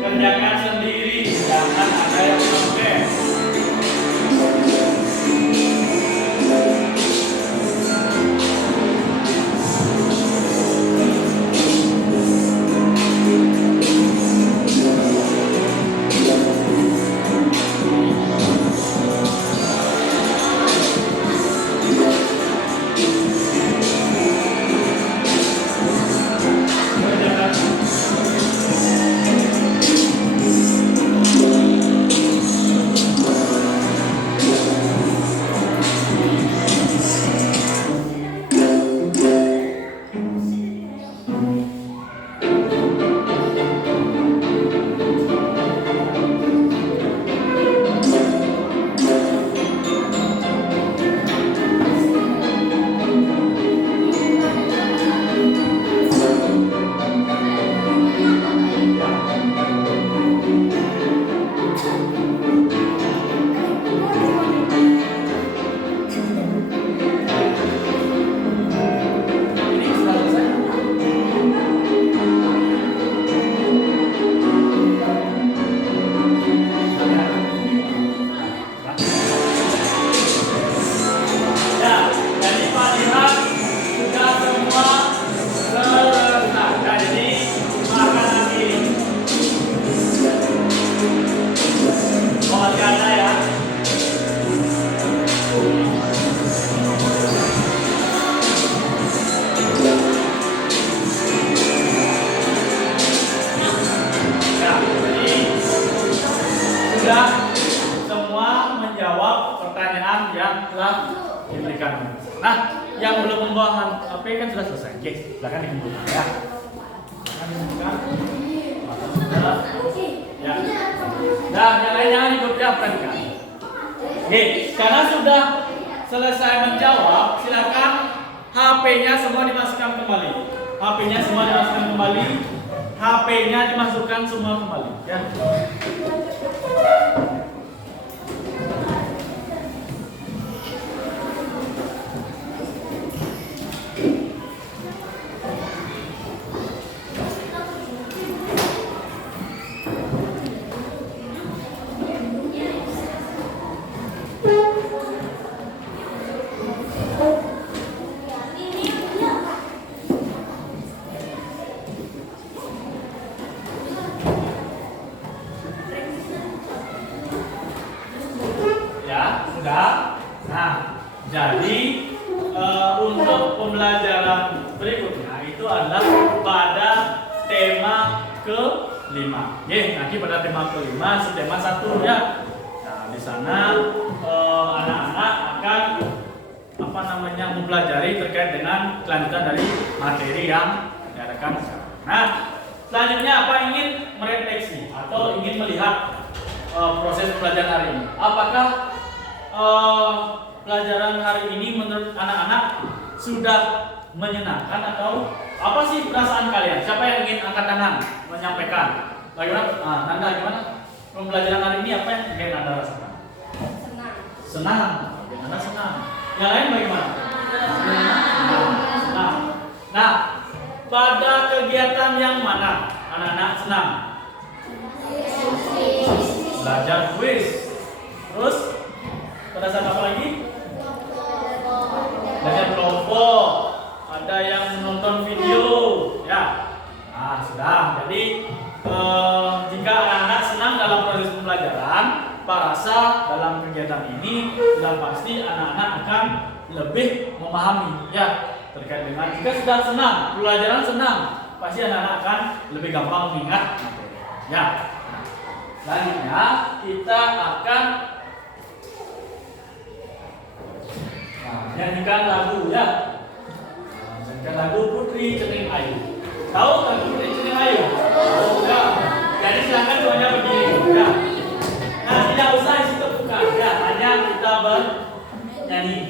Kerjakan sendiri, jangan ada yang sampai. Ini sudah selesai. Ya, jadi Pak lihat sudah semua selesai. Nah, jadi makan lagi. Mohon karena ya. Ya, jadi sudah semua menjawab pertanyaan yang telah diberikan. Nah, yang belum membawa HP kan sudah selesai. Oke, silakan dikumpulkan ya. Silakan dikumpulkan. Sudah. Ya. Nah, yang lain jangan ikut ya, perhatikan. Oke, karena sudah selesai menjawab, silakan HP-nya semua dimasukkan kembali. HP-nya semua dimasukkan kembali. HP-nya dimasukkan semua kembali, ya. Ya, sudah. Nah, jadi untuk pembelajaran berikutnya itu adalah pada tema ke-5. Nanti pada tema ke-5 tema 1 ya. Nah, di sana anak-anak akan apa namanya mempelajari terkait dengan kelanjutan dari materi yang diadakan sekarang. Nah, selanjutnya apa ingin merefleksi atau ingin melihat proses pembelajaran hari ini. Apakah pelajaran hari ini menurut anak-anak sudah menyenangkan atau apa sih perasaan kalian? Siapa yang ingin angkat tangan menyampaikan? Bagaimana? Nanda gimana? Pembelajaran hari ini apa yang ingin Anda rasakan? Senang. Senang. Bagaimana senang? Yang lain bagaimana? Senang. Nah, pada kegiatan yang mana anak-anak senang? Belajar kuis. Terus pada saat apa lagi? Belajar kelompok. Ada yang menonton video, ya. Nah, sudah. Jadi jika anak-anak senang dalam proses pembelajaran, Pak rasa dalam kegiatan ini sudah pasti anak-anak akan lebih memahami, ya, terkait dengan jika sudah senang, pelajaran senang, pasti anak-anak akan lebih gampang mengingat materi. Ya. Selanjutnya kita akan nyanyikan lagu, ya. Nyanyikan lagu Putri Cening Ayu. Tahu lagu Putri Cening Ayu? Oh, ya. Jadi silakan semuanya berdiri, ya. Nah, tidak usah isi tepukan, ya, hanya kita bernyanyi.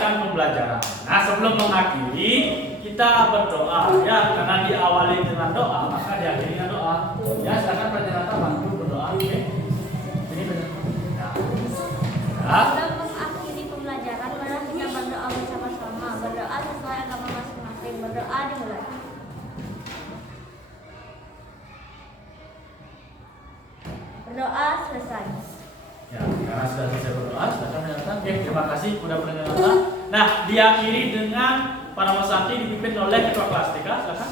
melanjutkan pembelajaran. Nah, sebelum mengakhiri, kita berdoa ya, karena diawali dengan doa, maka diakhiri dengan doa. Ya, silakan Pranjanata bantu berdoa. Oke. Ini benar. Ya. Sebelum mengakhiri pembelajaran, mari kita berdoa bersama-sama. Berdoa sesuai agama masing-masing. Berdoa dimulai. Berdoa selesai. Ya, karena sudah selesai berdoa, silakan Pranjanata. Oke, terima kasih sudah Pranjanata. Nah, diakhiri dengan para Masanti dipimpin oleh ketua kelas TK, silakan.